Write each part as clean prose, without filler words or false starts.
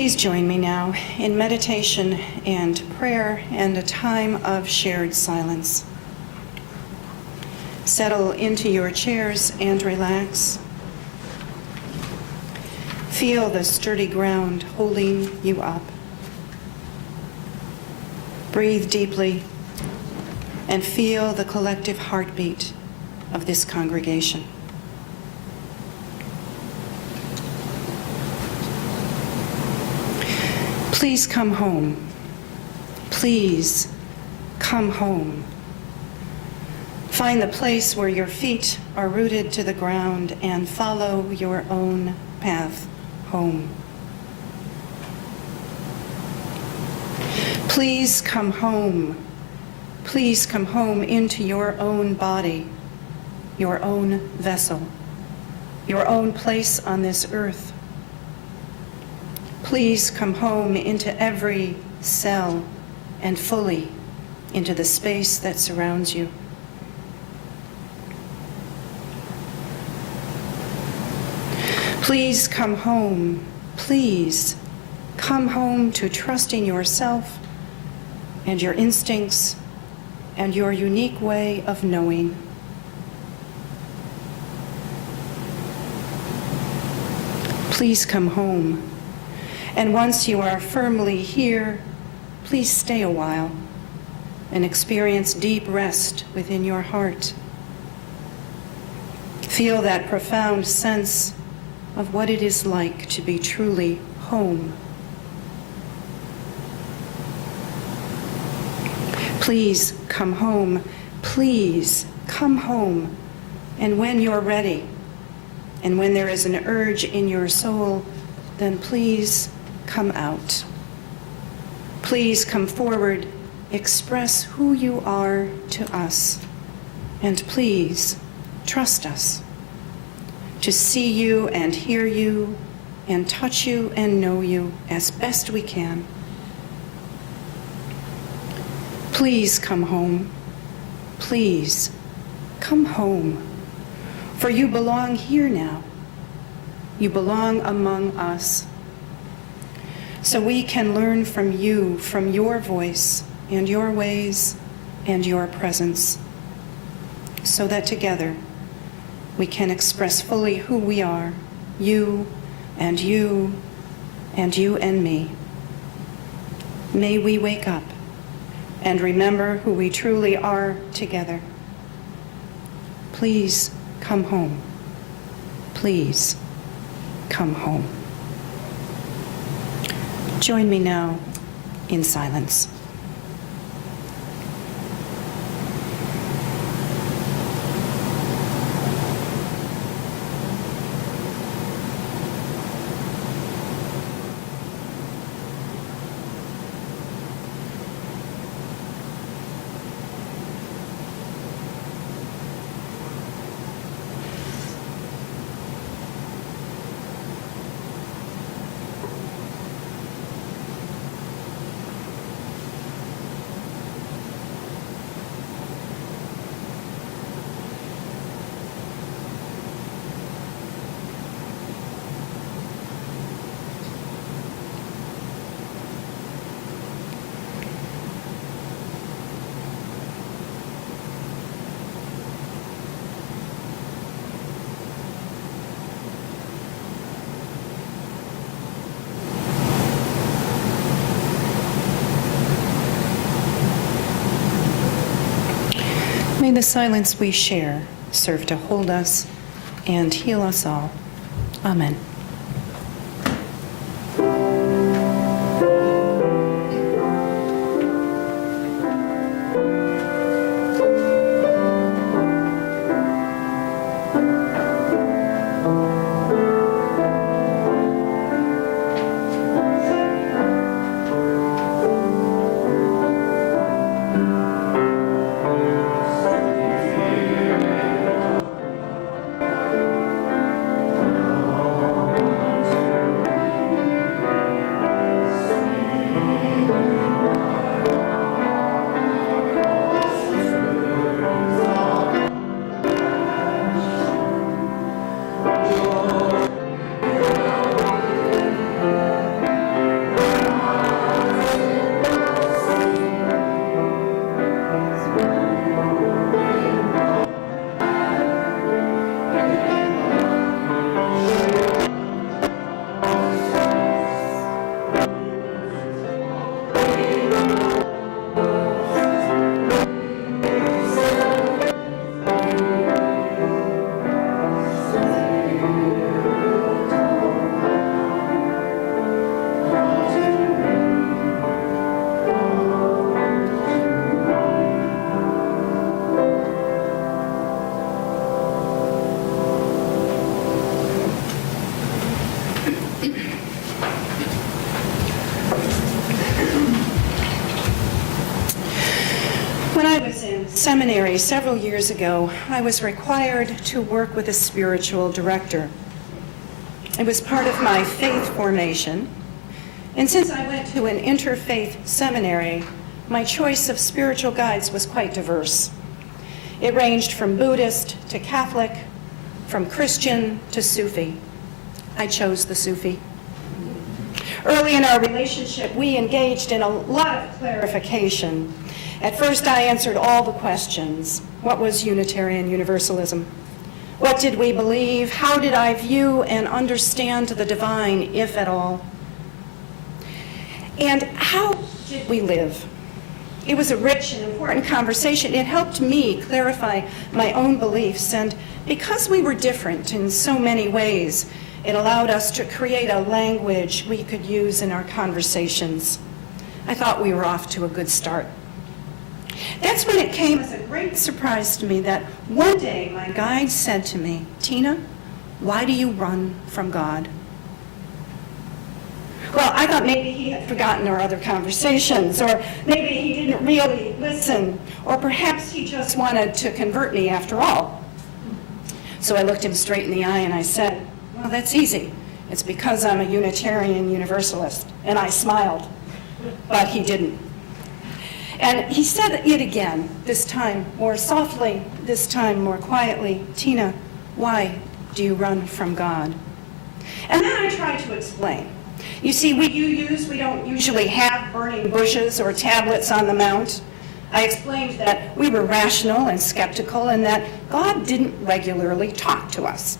Please join me now in meditation and prayer and a time of shared silence. Settle into your chairs and relax. Feel the sturdy ground holding you up. Breathe deeply and feel the collective heartbeat of this congregation. Please come home. Please come home. Find the place where your feet are rooted to the ground and follow your own path home. Please come home. Please come home into your own body, your own vessel, your own place on this earth. Please come home into every cell and fully into the space that surrounds you. Please come home. Please come home to trusting yourself and your instincts and your unique way of knowing. Please come home. And once you are firmly here, please stay a while and experience deep rest within your heart. Feel that profound sense of what it is like to be truly home. Please come home. Please come home. And when you're ready, and when there is an urge in your soul, then please come out. Please come forward, express who you are to us, and please trust us to see you and hear you and touch you and know you as best we can. Please come home. Please come home. For you belong here now. You belong among us. So we can learn from you, from your voice and your ways and your presence, so that together we can express fully who we are, you and you and you and me. May we wake up and remember who we truly are together. Please come home. Please come home. Join me now in silence. May the silence we share serve to hold us and heal us all. Amen. in seminary several years ago, I was required to work with a spiritual director. It was part of my faith formation, and since I went to an interfaith seminary, my choice of spiritual guides was quite diverse. It ranged from Buddhist to Catholic, from Christian to Sufi. I chose the Sufi. Early in our relationship, we engaged in a lot of clarification. At first, I answered all the questions. What was Unitarian Universalism? What did we believe? How did I view and understand the divine, if at all? And how did we live? It was a rich and important conversation. It helped me clarify my own beliefs, and because we were different in so many ways, it allowed us to create a language we could use in our conversations. I thought we were off to a good start. That's when it came as a great surprise to me that one day my guide said to me, "Tina, why do you run from God?" Well, I thought maybe he had forgotten our other conversations, or maybe he didn't really listen, or perhaps he just wanted to convert me after all. So I looked him straight in the eye and I said, "Well, that's easy. It's because I'm a Unitarian Universalist." And I smiled, but he didn't. And he said it again, this time more softly, this time more quietly. "Tina, why do you run from God?" And then I tried to explain. You see, we don't usually have burning bushes or tablets on the mount. I explained that we were rational and skeptical and that God didn't regularly talk to us.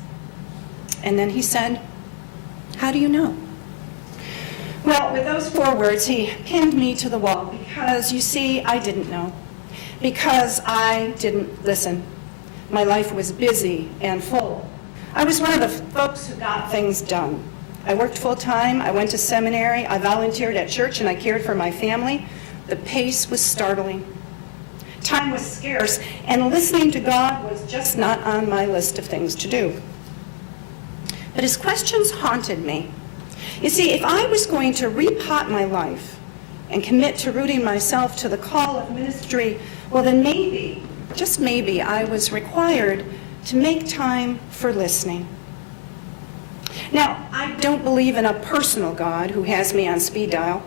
And then he said, "How do you know?" Well, with those 4 words, he pinned me to the wall because, you see, I didn't know. Because I didn't listen. My life was busy and full. I was one of the folks who got things done. I worked full-time, I went to seminary, I volunteered at church, and I cared for my family. The pace was startling. Time was scarce, and listening to God was just not on my list of things to do. But his questions haunted me. You see, if I was going to repot my life and commit to rooting myself to the call of ministry, well then maybe, just maybe, I was required to make time for listening. Now, I don't believe in a personal God who has me on speed dial.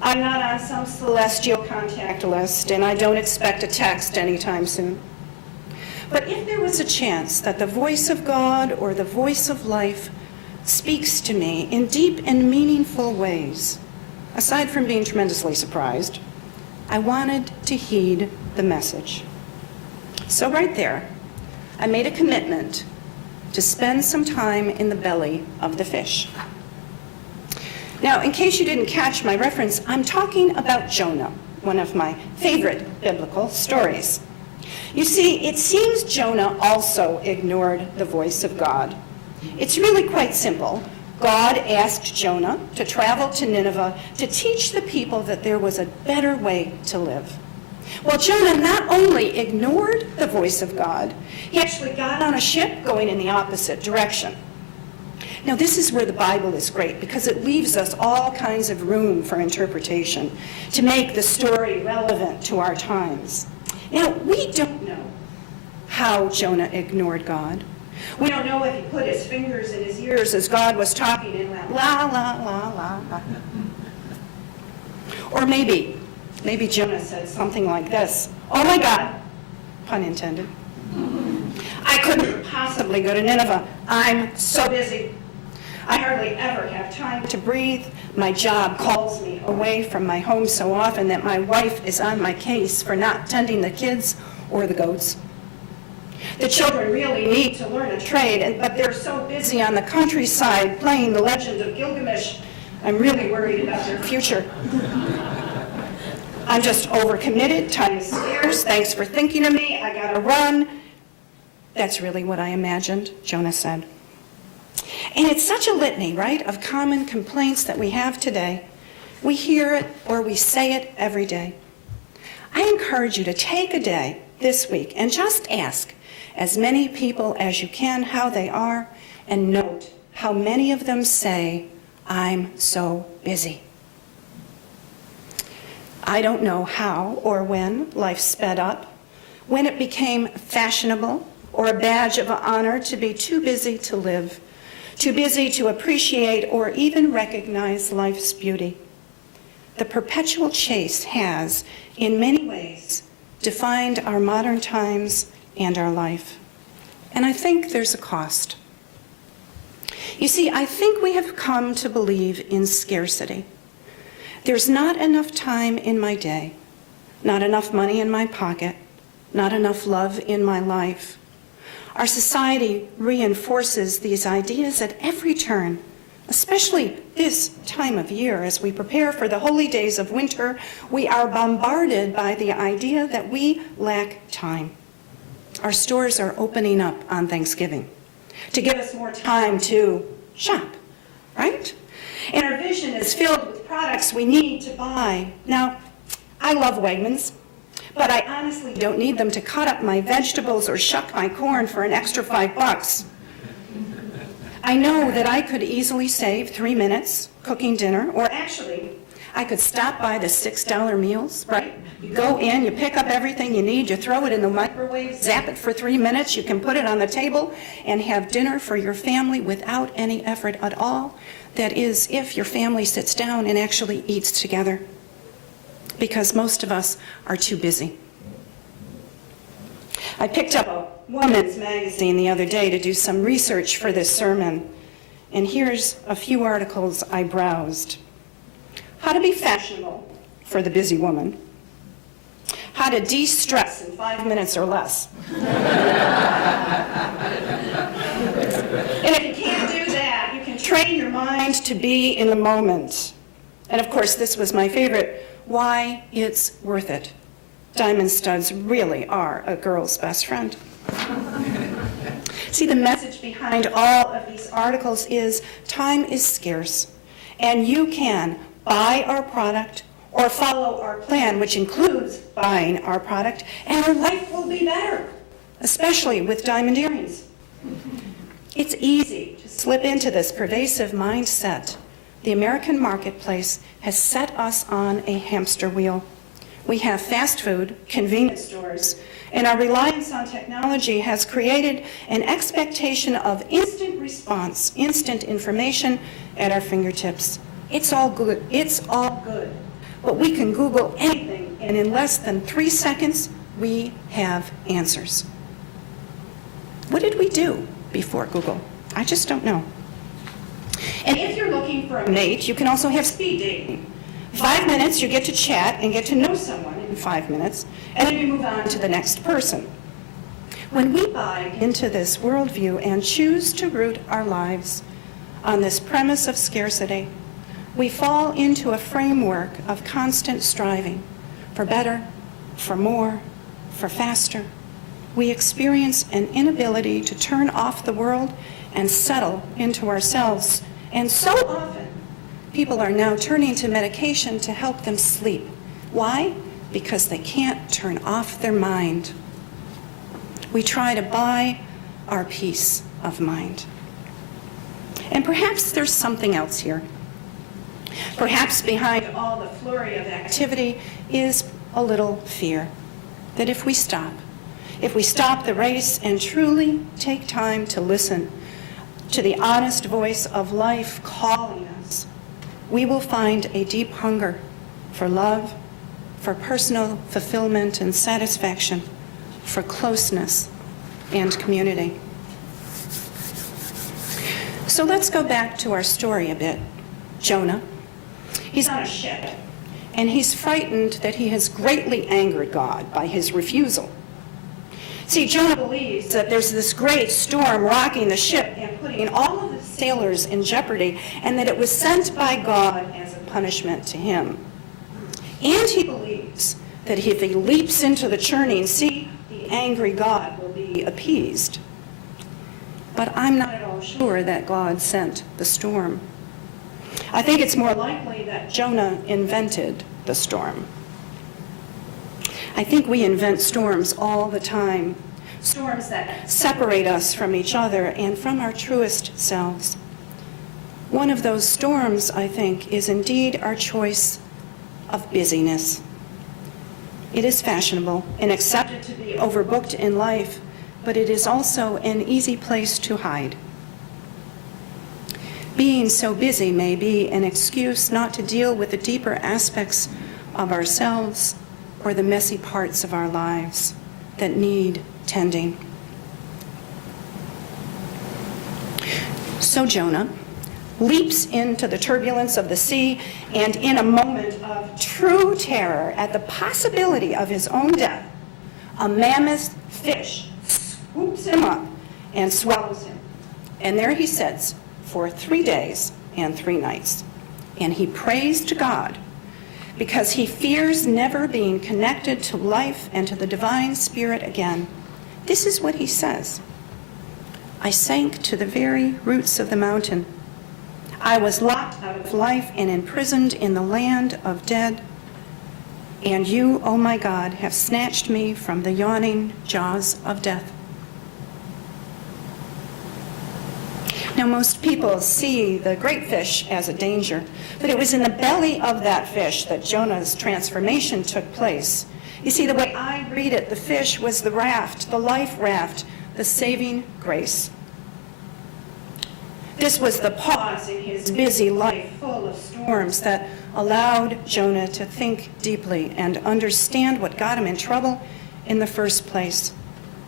I'm not on some celestial contact list, and I don't expect a text anytime soon. But if there was a chance that the voice of God or the voice of life speaks to me in deep and meaningful ways, aside from being tremendously surprised, I wanted to heed the message. So right there, I made a commitment to spend some time in the belly of the fish. Now, in case you didn't catch my reference, I'm talking about Jonah, one of my favorite biblical stories. You see, it seems Jonah also ignored the voice of God. It's really quite simple. God asked Jonah to travel to Nineveh to teach the people that there was a better way to live. Well, Jonah not only ignored the voice of God, he actually got on a ship going in the opposite direction. Now, this is where the Bible is great because it leaves us all kinds of room for interpretation to make the story relevant to our times. Now, we don't know how Jonah ignored God. We don't know if he put his fingers in his ears as God was talking and went, la, la, la, la, la. Or maybe Jonah said something like this, "Oh my God," pun intended, "I couldn't possibly go to Nineveh. I'm so busy. I hardly ever have time to breathe. My job calls me away from my home so often that my wife is on my case for not tending the kids or the goats. The children really need to learn a trade, but they're so busy on the countryside playing the Legend of Gilgamesh. I'm really worried about their future. I'm just overcommitted. Time is scarce. Thanks for thinking of me. I gotta run." That's really what I imagined, Jonah said. And it's such a litany, right, of common complaints that we have today. We hear it or we say it every day. I encourage you to take a day this week and just ask as many people as you can how they are, and note how many of them say, "I'm so busy." I don't know how or when life sped up, when it became fashionable or a badge of honor to be too busy to live, too busy to appreciate or even recognize life's beauty. The perpetual chase has, in many ways, defined our modern times and our life. And I think there's a cost. You see, I think we have come to believe in scarcity. There's not enough time in my day, not enough money in my pocket, not enough love in my life. Our society reinforces these ideas at every turn, especially this time of year. As we prepare for the holy days of winter, we are bombarded by the idea that we lack time. Our stores are opening up on Thanksgiving to give us more time to shop, right? And our vision is filled with products we need to buy. Now, I love Wegmans, but I honestly don't need them to cut up my vegetables or shuck my corn for an extra $5. I know that I could easily save 3 minutes cooking dinner, or actually, I could stop by the $6 meals, right? You go in, you pick up everything you need, you throw it in the microwave, zap it for 3 minutes, you can put it on the table and have dinner for your family without any effort at all. That is, if your family sits down and actually eats together, because most of us are too busy. I picked up a woman's magazine the other day to do some research for this sermon, and here's a few articles I browsed. How to be fashionable for the busy woman. How to de-stress in 5 minutes or less. And if you can't do that, you can train your mind to be in the moment. And of course, this was my favorite, why it's worth it. Diamond studs really are a girl's best friend. See, the message behind all of these articles is time is scarce, and you can buy our product or follow our plan, which includes buying our product, and your life will be better, especially with diamond earrings. It's easy to slip into this pervasive mindset. The American marketplace has set us on a hamster wheel. We have fast food, convenience stores, and our reliance on technology has created an expectation of instant response, instant information at our fingertips. It's all good. It's all good. But we can Google anything, and in less than 3 seconds, we have answers. What did we do before Google? I just don't know. And if you're looking for a mate, you can also have speed dating. 5 minutes, you get to chat and get to know someone in 5 minutes, and then you move on to the next person. When we buy into this worldview and choose to root our lives on this premise of scarcity, we fall into a framework of constant striving for better, for more, for faster. We experience an inability to turn off the world and settle into ourselves. And so often, people are now turning to medication to help them sleep. Why? Because they can't turn off their mind. We try to buy our peace of mind. And perhaps there's something else here. Perhaps behind all the flurry of activity is a little fear that if we stop the race and truly take time to listen to the honest voice of life calling us, we will find a deep hunger for love, for personal fulfillment and satisfaction, for closeness and community. So let's go back to our story a bit. Jonah. He's on a ship, and he's frightened that he has greatly angered God by his refusal. See, Jonah believes that there's this great storm rocking the ship and putting all of the sailors in jeopardy, and that it was sent by God as a punishment to him. And he believes that if he leaps into the churning sea, the angry God will be appeased. But I'm not at all sure that God sent the storm. I think it's more likely that Jonah invented the storm. I think we invent storms all the time, storms that separate us from each other and from our truest selves. One of those storms, I think, is indeed our choice of busyness. It is fashionable and accepted to be overbooked in life, but it is also an easy place to hide. Being so busy may be an excuse not to deal with the deeper aspects of ourselves or the messy parts of our lives that need tending. So Jonah leaps into the turbulence of the sea, and in a moment of true terror at the possibility of his own death, a mammoth fish swoops him up and swallows him. And there he sits for 3 days and 3 nights. And he prays to God because he fears never being connected to life and to the divine spirit again. This is what he says. I sank to the very roots of the mountain. I was locked out of life and imprisoned in the land of dead. And you, O my God, have snatched me from the yawning jaws of death. Now, most people see the great fish as a danger, but it was in the belly of that fish that Jonah's transformation took place. You see, the way I read it, the fish was the raft, the life raft, the saving grace. This was the pause in his busy life full of storms that allowed Jonah to think deeply and understand what got him in trouble in the first place.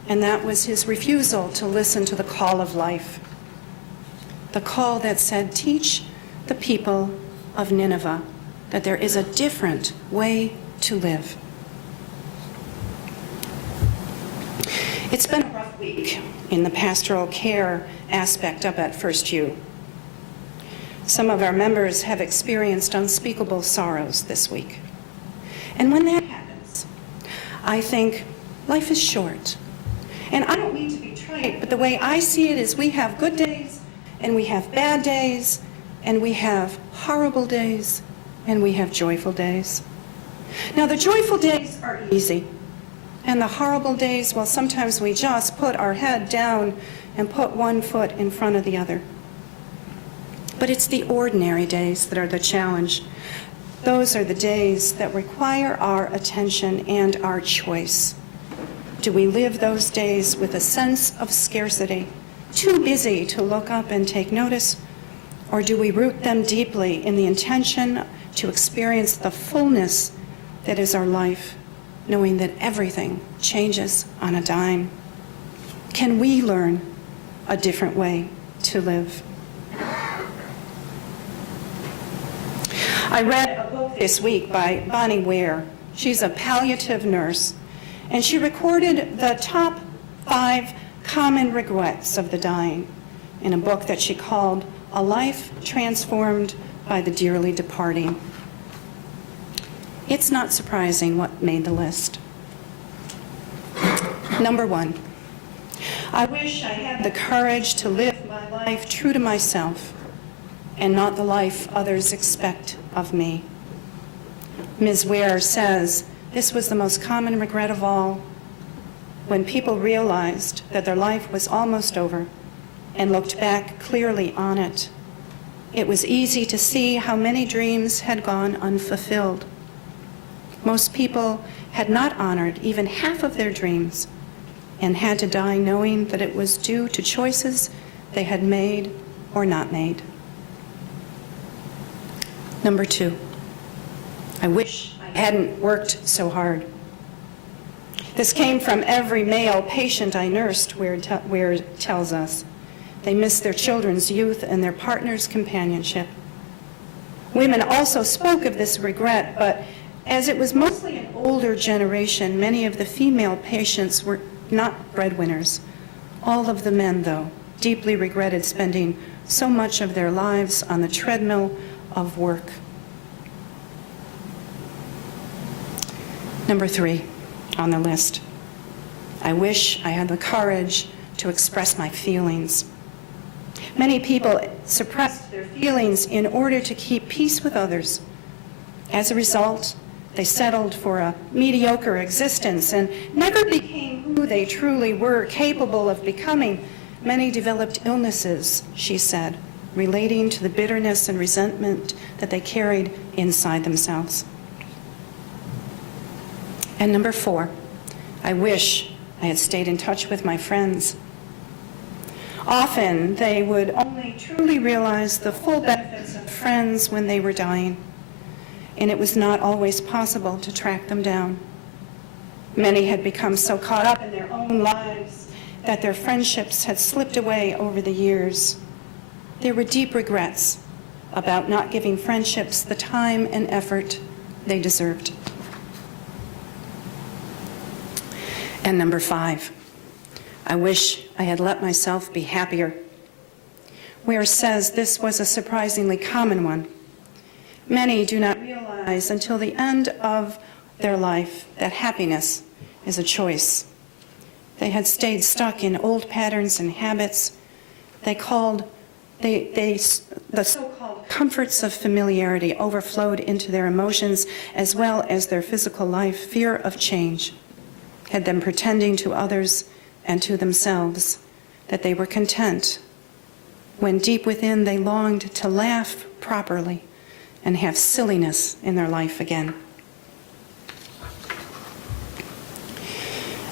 And that was his refusal to listen to the call of life. The call that said, teach the people of Nineveh that there is a different way to live. It's been a rough week in the pastoral care aspect up at First U. Some of our members have experienced unspeakable sorrows this week. And when that happens, I think life is short. And I don't mean to be trite, but the way I see it is we have good days, and we have bad days, and we have horrible days, and we have joyful days. Now, the joyful days are easy. And the horrible days, well, sometimes we just put our head down and put one foot in front of the other. But it's the ordinary days that are the challenge. Those are the days that require our attention and our choice. Do we live those days with a sense of scarcity, too busy to look up and take notice? Or do we root them deeply in the intention to experience the fullness that is our life, knowing that everything changes on a dime? Can we learn a different way to live? I read a book this week by Bonnie Ware. She's a palliative nurse, and she recorded the top 5 common regrets of the dying in a book that she called A Life Transformed by the Dearly Departing. It's not surprising what made the list. Number 1, I wish I had the courage to live my life true to myself and not the life others expect of me. Ms. Ware says this was the most common regret of all, when people realized that their life was almost over and looked back clearly on it. It was easy to see how many dreams had gone unfulfilled. Most people had not honored even half of their dreams and had to die knowing that it was due to choices they had made or not made. Number 2, I wish I hadn't worked so hard. This came from every male patient I nursed, Ware tells us. They missed their children's youth and their partner's companionship. Women also spoke of this regret, but as it was mostly an older generation, many of the female patients were not breadwinners. All of the men, though, deeply regretted spending so much of their lives on the treadmill of work. Number 3 on the list, I wish I had the courage to express my feelings. Many people suppressed their feelings in order to keep peace with others. As a result, they settled for a mediocre existence and never became who they truly were capable of becoming. Many developed illnesses, she said, relating to the bitterness and resentment that they carried inside themselves. And number 4, I wish I had stayed in touch with my friends. Often they would only truly realize the full benefits of friends when they were dying, and it was not always possible to track them down. Many had become so caught up in their own lives that their friendships had slipped away over the years. There were deep regrets about not giving friendships the time and effort they deserved. And number 5, I wish I had let myself be happier. Ware says this was a surprisingly common one. Many do not realize until the end of their life that happiness is a choice. They had stayed stuck in old patterns and habits. The so-called comforts of familiarity overflowed into their emotions as well as their physical life. Fear of change had them pretending to others and to themselves that they were content, when deep within they longed to laugh properly and have silliness in their life again.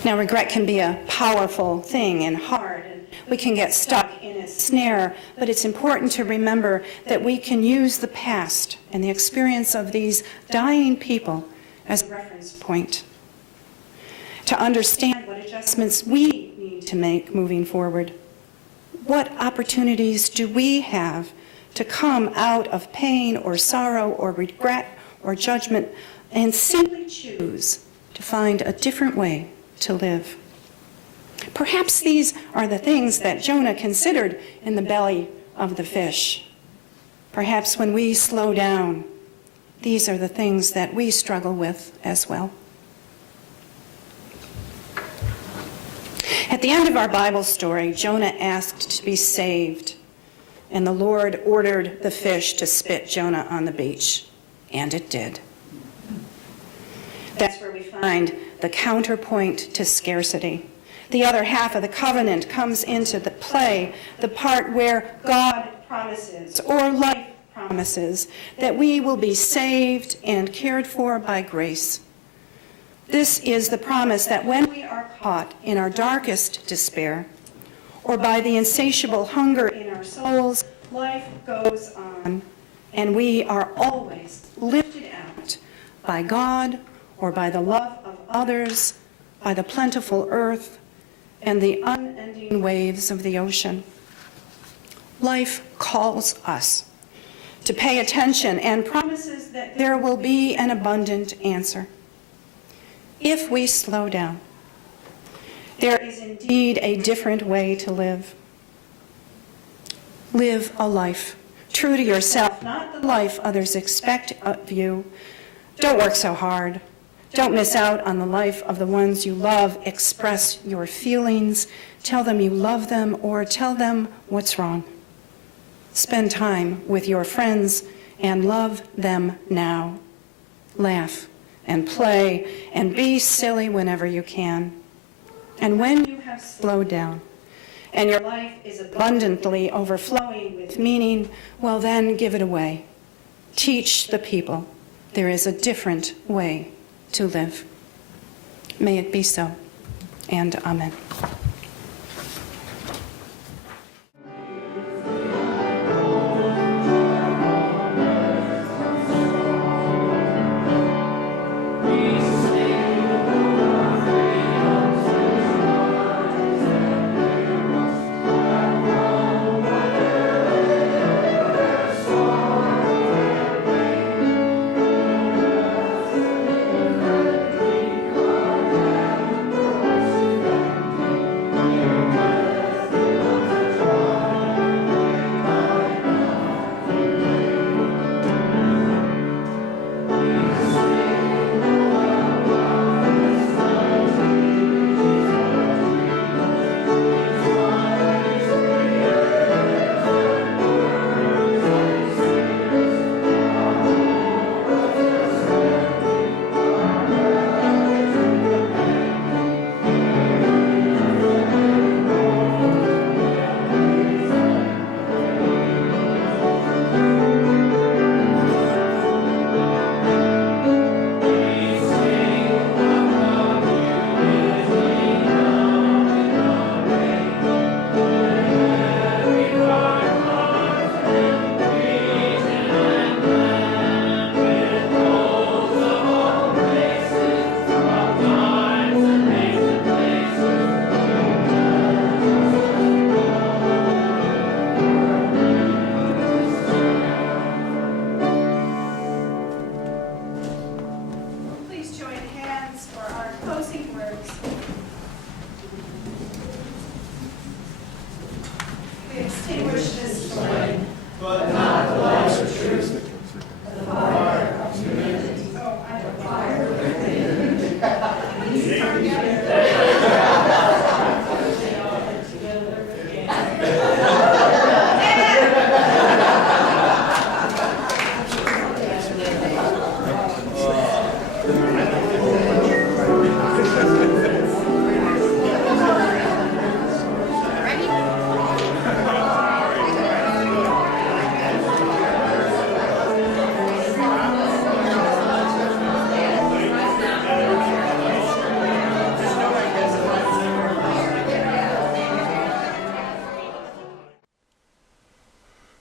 Now, regret can be a powerful thing and hard, and we can get stuck in a snare, but it's important to remember that we can use the past and the experience of these dying people as a reference point to understand what adjustments we need to make moving forward. What opportunities do we have to come out of pain or sorrow or regret or judgment and simply choose to find a different way to live? Perhaps these are the things that Jonah considered in the belly of the fish. Perhaps when we slow down, these are the things that we struggle with as well. At the end of our Bible story, Jonah asked to be saved, and the Lord ordered the fish to spit Jonah on the beach, and it did. That's where we find the counterpoint to scarcity. The other half of the covenant comes into the play, the part where God promises, or life promises, that we will be saved and cared for by grace. This is the promise that when we are caught in our darkest despair, or by the insatiable hunger in our souls, life goes on, and we are always lifted out by God, or by the love of others, by the plentiful earth, and the unending waves of the ocean. Life calls us to pay attention and promises that there will be an abundant answer. If we slow down, there is indeed a different way to live. Live a life true to yourself, not the life others expect of you. Don't work so hard. Don't miss out on the life of the ones you love. Express your feelings. Tell them you love them, or tell them what's wrong. Spend time with your friends and love them now. Laugh and play and be silly whenever you can. And when you have slowed down and your life is abundantly overflowing with meaning, well, then give it away. Teach the people there is a different way to live. May it be so, and amen. We extinguish this flame, but not the light of truth. The fire of humanity. Oh, I don't fire. Please come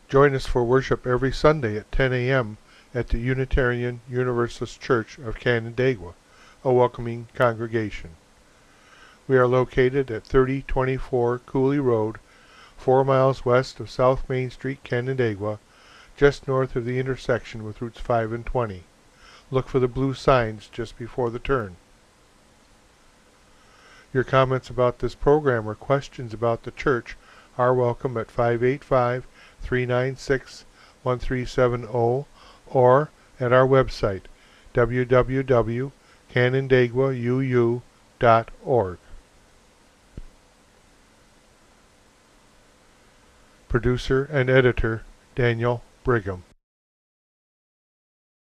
Join us for worship every Sunday at 10 a.m. at the Unitarian Universalist Church of Canandaigua, a welcoming congregation. We are located at 3024 Cooley Road, 4 miles west of South Main Street, Canandaigua, just north of the intersection with Routes 5 and 20. Look for the blue signs just before the turn. Your comments about this program or questions about the church are welcome at 585-396-1370 or at our website, www.canandaiguauu.org. Producer and editor, Daniel Brigham.